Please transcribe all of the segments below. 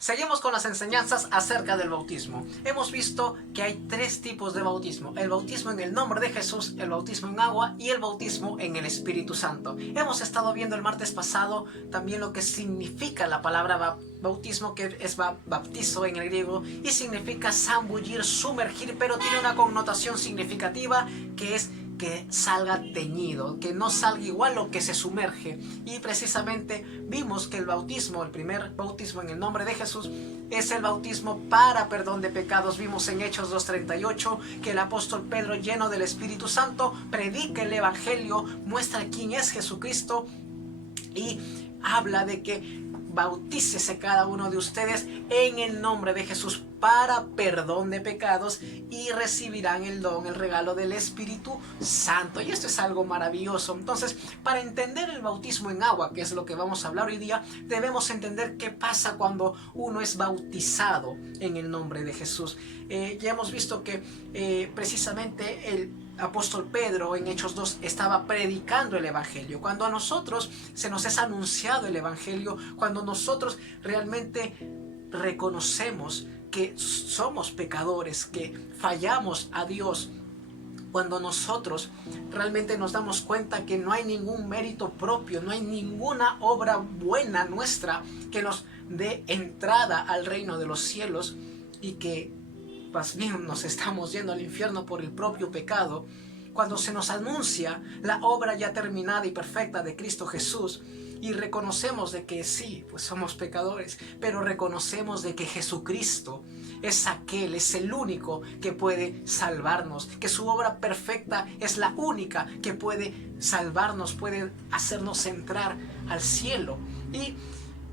Seguimos con las enseñanzas acerca del bautismo. Hemos visto que hay tres tipos de bautismo: el bautismo en el nombre de Jesús, el bautismo en agua y el bautismo en el Espíritu Santo. Hemos estado viendo el martes pasado también lo que significa la palabra bautismo, que es baptizo en el griego, y significa zambullir, sumergir, pero tiene una connotación significativa que es que salga teñido, que no salga igual lo que se sumerge. Y precisamente vimos que el bautismo, el primer bautismo en el nombre de Jesús, es el bautismo para perdón de pecados. Vimos en Hechos 2:38 que el apóstol Pedro, lleno del Espíritu Santo, predica el Evangelio, muestra quién es Jesucristo y habla de que bautícese cada uno de ustedes en el nombre de Jesús para perdón de pecados y recibirán el don, el regalo del Espíritu Santo. Y esto es algo maravilloso. Entonces, para entender el bautismo en agua, que es lo que vamos a hablar hoy día, debemos entender qué pasa cuando uno es bautizado en el nombre de Jesús. Ya hemos visto que precisamente el apóstol Pedro en Hechos 2 estaba predicando el Evangelio. Cuando a nosotros se nos es anunciado el Evangelio, cuando nosotros realmente reconocemos que somos pecadores, que fallamos a Dios, cuando nosotros realmente nos damos cuenta que no hay ningún mérito propio, no hay ninguna obra buena nuestra que nos dé entrada al reino de los cielos, y que más bien nos estamos yendo al infierno por el propio pecado, cuando se nos anuncia la obra ya terminada y perfecta de Cristo Jesús, y reconocemos de que sí, pues somos pecadores, pero reconocemos de que Jesucristo es aquel, es el único que puede salvarnos, que su obra perfecta es la única que puede salvarnos, puede hacernos entrar al cielo, y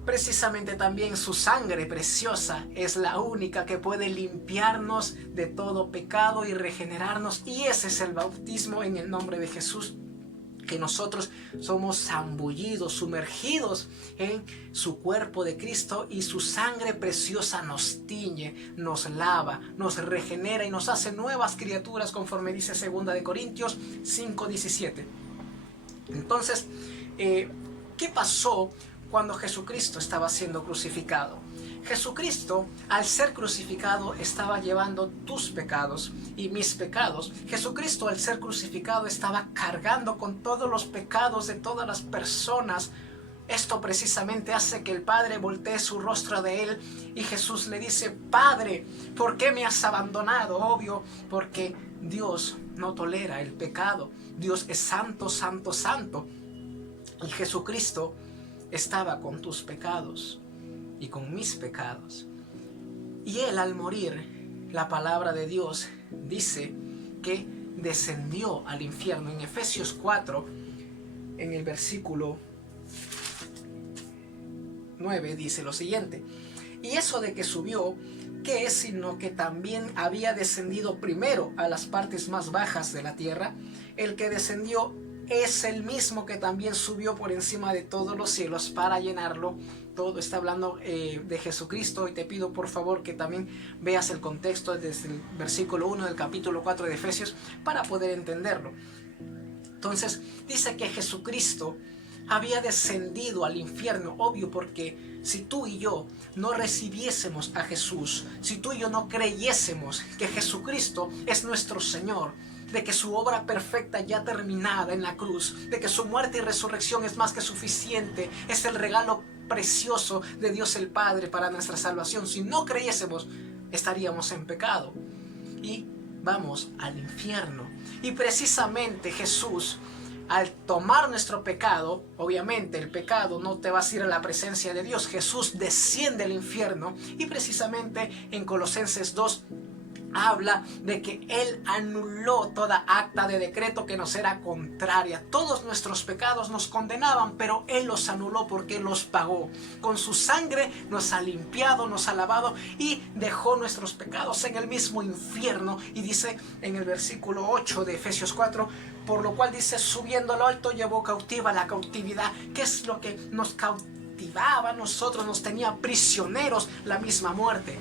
precisamente también su sangre preciosa es la única que puede limpiarnos de todo pecado y regenerarnos. Y ese es el bautismo en el nombre de Jesús, que nosotros somos zambullidos, sumergidos en su cuerpo de Cristo, y su sangre preciosa nos tiñe, nos lava, nos regenera y nos hace nuevas criaturas, conforme dice 2 Corintios 5:17. Entonces, ¿qué pasó cuando Jesucristo estaba siendo crucificado? Jesucristo, al ser crucificado, estaba llevando tus pecados y mis pecados. Jesucristo, al ser crucificado, estaba cargando con todos los pecados de todas las personas. Esto precisamente hace que el Padre voltee su rostro de él, y Jesús le dice: Padre, ¿por qué me has abandonado? Obvio, porque Dios no tolera el pecado. Dios es santo, santo, santo. Y Jesucristo estaba con tus pecados y con mis pecados. Y él, al morir, la palabra de Dios dice que descendió al infierno. En Efesios 4, en el versículo 9, dice lo siguiente: y eso de que subió, ¿qué es sino que también había descendido primero a las partes más bajas de la tierra? El que descendió es el mismo que también subió por encima de todos los cielos para llenarlo todo. Está hablando de Jesucristo, y te pido por favor que también veas el contexto desde el versículo 1 del capítulo 4 de Efesios para poder entenderlo. Entonces dice que Jesucristo había descendido al infierno, obvio, porque si tú y yo no recibiésemos a Jesús, si tú y yo no creyésemos que Jesucristo es nuestro Señor, de que su obra perfecta ya terminada en la cruz, de que su muerte y resurrección es más que suficiente, es el regalo precioso de Dios el Padre para nuestra salvación, si no creyésemos, estaríamos en pecado y vamos al infierno. Y precisamente Jesús, al tomar nuestro pecado, obviamente el pecado no te va a ir a la presencia de Dios, Jesús desciende al infierno, y precisamente en Colosenses 2 habla de que Él anuló toda acta de decreto que nos era contraria. Todos nuestros pecados nos condenaban, pero Él los anuló porque los pagó. Con su sangre nos ha limpiado, nos ha lavado y dejó nuestros pecados en el mismo infierno. Y dice en el versículo 8 de Efesios 4, por lo cual dice: subiendo a lo alto llevó cautiva la cautividad. ¿Qué es lo que nos cautivaba a nosotros? Nos tenía prisioneros, la misma muerte.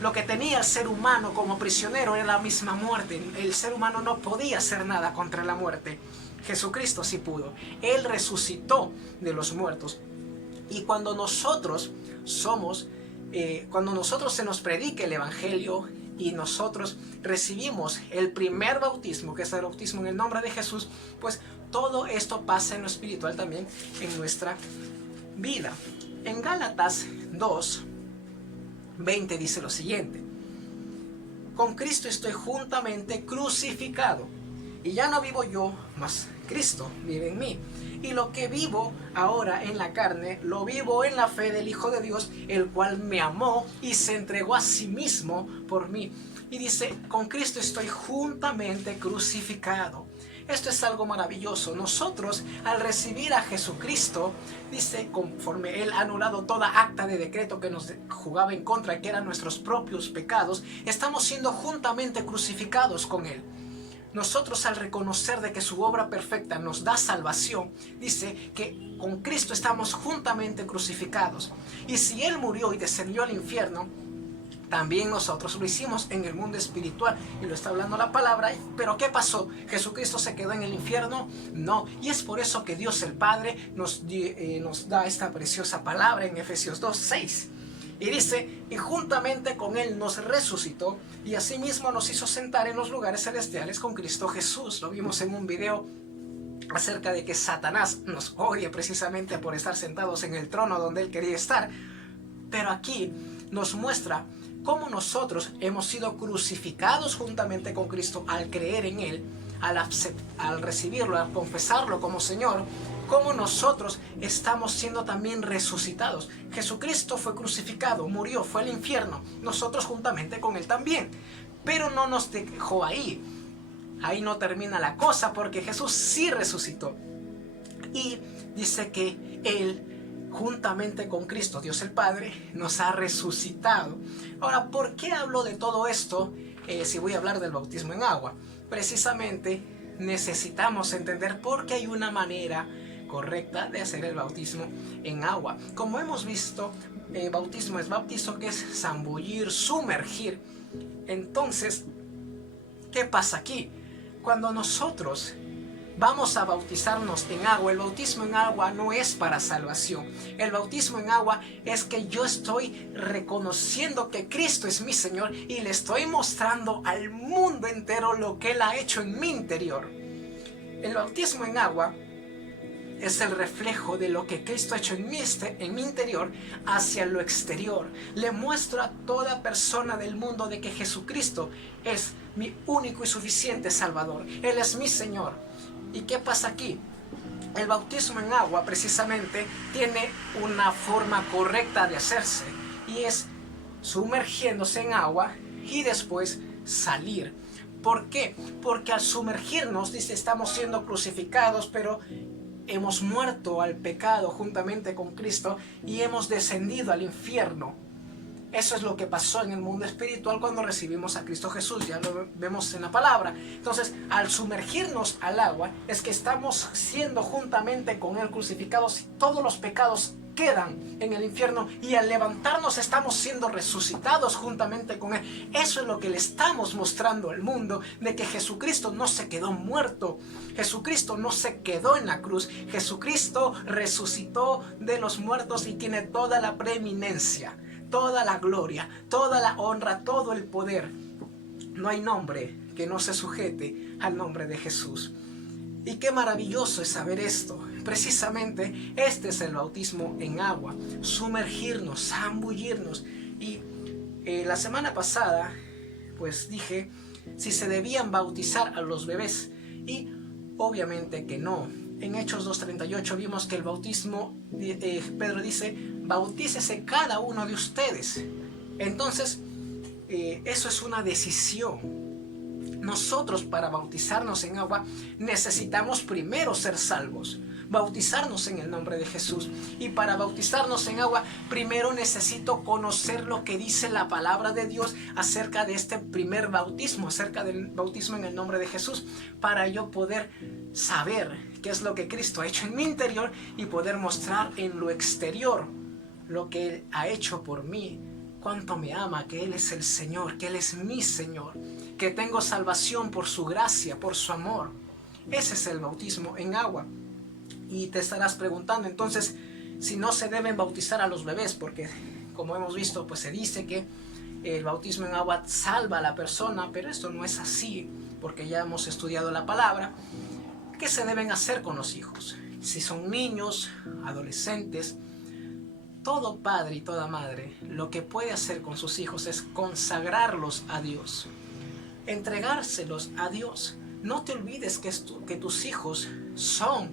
Lo que tenía el ser humano como prisionero era la misma muerte. El ser humano no podía hacer nada contra la muerte. Jesucristo sí pudo. Él resucitó de los muertos. Y cuando nosotros somos cuando nosotros se nos predique el Evangelio y nosotros recibimos el primer bautismo, que es el bautismo en el nombre de Jesús, pues todo esto pasa en lo espiritual también en nuestra vida. En Gálatas 2:20 dice lo siguiente: con Cristo estoy juntamente crucificado, y ya no vivo yo, mas Cristo vive en mí. Y lo que vivo ahora en la carne, lo vivo en la fe del Hijo de Dios, el cual me amó y se entregó a sí mismo por mí. Y dice, con Cristo estoy juntamente crucificado. Esto es algo maravilloso. Nosotros, al recibir a Jesucristo, dice, conforme Él ha anulado toda acta de decreto que nos jugaba en contra, que eran nuestros propios pecados, estamos siendo juntamente crucificados con Él. Nosotros, al reconocer de que su obra perfecta nos da salvación, dice que con Cristo estamos juntamente crucificados. Y si Él murió y descendió al infierno, también nosotros lo hicimos en el mundo espiritual, y lo está hablando la palabra. Pero ¿qué pasó? ¿Jesucristo se quedó en el infierno? No. Y es por eso que Dios el Padre nos da esta preciosa palabra en Efesios 2:6. Y dice, y juntamente con Él nos resucitó, y asimismo nos hizo sentar en los lugares celestiales con Cristo Jesús. Lo vimos en un video acerca de que Satanás nos odia precisamente por estar sentados en el trono donde Él quería estar. Pero aquí nos muestra cómo nosotros hemos sido crucificados juntamente con Cristo al creer en Él, al recibirlo, al confesarlo como Señor, cómo nosotros estamos siendo también resucitados. Jesucristo fue crucificado, murió, fue al infierno, nosotros juntamente con Él también. Pero no nos dejó ahí. Ahí no termina la cosa, porque Jesús sí resucitó. Y dice que Él, juntamente con Cristo, Dios el Padre, nos ha resucitado. Ahora, ¿por qué hablo de todo esto si voy a hablar del bautismo en agua? Precisamente necesitamos entender por qué hay una manera correcta de hacer el bautismo en agua. Como hemos visto, bautismo es bautizo, que es zambullir, sumergir. Entonces, ¿qué pasa aquí? Cuando nosotros vamos a bautizarnos en agua, el bautismo en agua no es para salvación. El bautismo en agua es que yo estoy reconociendo que Cristo es mi Señor y le estoy mostrando al mundo entero lo que Él ha hecho en mi interior. El bautismo en agua es el reflejo de lo que Cristo ha hecho en mi interior hacia lo exterior. Le muestro a toda persona del mundo de que Jesucristo es mi único y suficiente Salvador. Él es mi Señor. ¿Y qué pasa aquí? El bautismo en agua precisamente tiene una forma correcta de hacerse, y es sumergiéndose en agua y después salir. ¿Por qué? Porque al sumergirnos, dice, estamos siendo crucificados, pero hemos muerto al pecado juntamente con Cristo y hemos descendido al infierno. Eso es lo que pasó en el mundo espiritual cuando recibimos a Cristo Jesús, ya lo vemos en la palabra. Entonces, al sumergirnos al agua, es que estamos siendo juntamente con Él crucificados, y todos los pecados quedan en el infierno, y al levantarnos estamos siendo resucitados juntamente con Él. Eso es lo que le estamos mostrando al mundo, de que Jesucristo no se quedó muerto, Jesucristo no se quedó en la cruz, Jesucristo resucitó de los muertos y tiene toda la preeminencia, toda la gloria, toda la honra, todo el poder. No hay nombre que no se sujete al nombre de Jesús. Y qué maravilloso es saber esto. Precisamente este es el bautismo en agua, sumergirnos, zambullirnos. Y la semana pasada pues dije si se debían bautizar a los bebés, y obviamente que no. En Hechos 2:38 vimos que el bautismo, Pedro dice, bautícese cada uno de ustedes. Entonces, eso es una decisión. Nosotros, para bautizarnos en agua, necesitamos primero ser salvos, bautizarnos en el nombre de Jesús. Y para bautizarnos en agua, primero necesito conocer lo que dice la palabra de Dios acerca de este primer bautismo, acerca del bautismo en el nombre de Jesús, para yo poder saber qué es lo que Cristo ha hecho en mi interior y poder mostrar en lo exterior lo que Él ha hecho por mí, cuánto me ama, que Él es el Señor, que Él es mi Señor, que tengo salvación por su gracia, por su amor. Ese es el bautismo en agua. Y te estarás preguntando entonces si no se deben bautizar a los bebés, porque como hemos visto, pues se dice que el bautismo en agua salva a la persona, pero esto no es así, porque ya hemos estudiado la palabra. ¿Qué se deben hacer con los hijos? Si son niños, adolescentes, todo padre y toda madre lo que puede hacer con sus hijos es consagrarlos a Dios, entregárselos a Dios. No te olvides que tus hijos son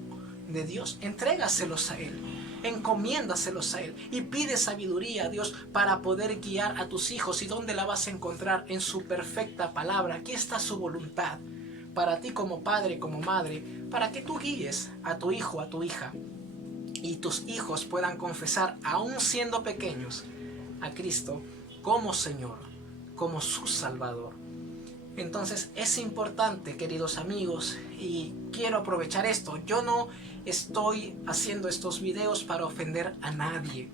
de Dios, entrégaselos a Él, encomiéndaselos a Él y pide sabiduría a Dios para poder guiar a tus hijos. ¿Y dónde la vas a encontrar? En su perfecta palabra. Aquí está su voluntad para ti como padre, como madre, para que tú guíes a tu hijo, a tu hija, y tus hijos puedan confesar, aún siendo pequeños, a Cristo como Señor, como su Salvador. Entonces es importante, queridos amigos, y quiero aprovechar esto. Yo no estoy haciendo estos videos para ofender a nadie.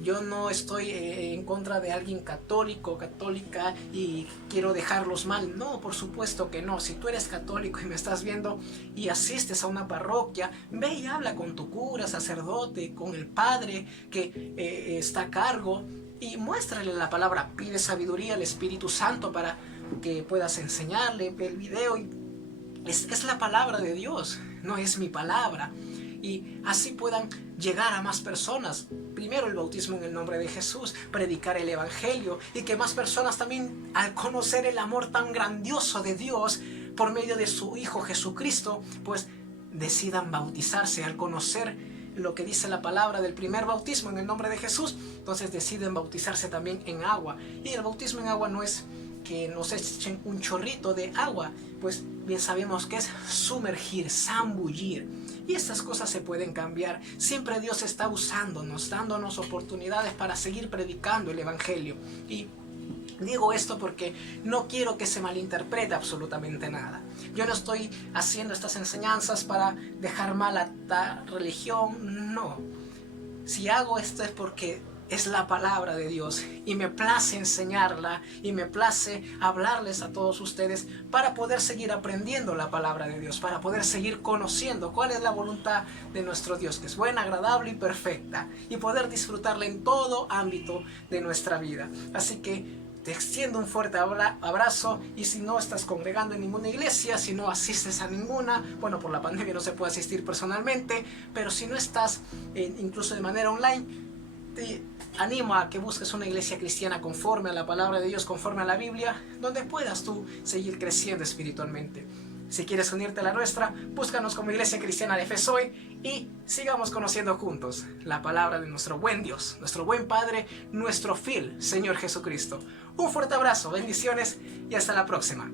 Yo no estoy en contra de alguien católico, católica, y quiero dejarlos mal. No, por supuesto que no. Si tú eres católico y me estás viendo y asistes a una parroquia, ve y habla con tu cura, sacerdote, con el padre que está a cargo, y muéstrale la palabra. Pide sabiduría al Espíritu Santo para que puedas enseñarle. Ve el video y es la palabra de Dios, no es mi palabra. Y así puedan llegar a más personas. Primero el bautismo en el nombre de Jesús, predicar el Evangelio, y que más personas también, al conocer el amor tan grandioso de Dios por medio de su Hijo Jesucristo, pues decidan bautizarse. Al conocer lo que dice la palabra del primer bautismo en el nombre de Jesús, entonces deciden bautizarse también en agua. Y el bautismo en agua no es que nos echen un chorrito de agua, pues bien sabemos que es sumergir, zambullir. Y estas cosas se pueden cambiar. Siempre Dios está usándonos, dándonos oportunidades para seguir predicando el Evangelio. Y digo esto porque no quiero que se malinterprete absolutamente nada. Yo no estoy haciendo estas enseñanzas para dejar mal a tal religión, no. Si hago esto es porque es la palabra de Dios y me place enseñarla y me place hablarles a todos ustedes para poder seguir aprendiendo la palabra de Dios, para poder seguir conociendo cuál es la voluntad de nuestro Dios, que es buena, agradable y perfecta, y poder disfrutarla en todo ámbito de nuestra vida. Así que te extiendo un fuerte abrazo, y si no estás congregando en ninguna iglesia, si no asistes a ninguna, bueno, por la pandemia no se puede asistir personalmente, pero si no estás incluso de manera online, te animo a que busques una iglesia cristiana conforme a la palabra de Dios, conforme a la Biblia, donde puedas tú seguir creciendo espiritualmente. Si quieres unirte a la nuestra, búscanos como Iglesia Cristiana de Fe Soy y sigamos conociendo juntos la palabra de nuestro buen Dios, nuestro buen Padre, nuestro fiel Señor Jesucristo. Un fuerte abrazo, bendiciones y hasta la próxima.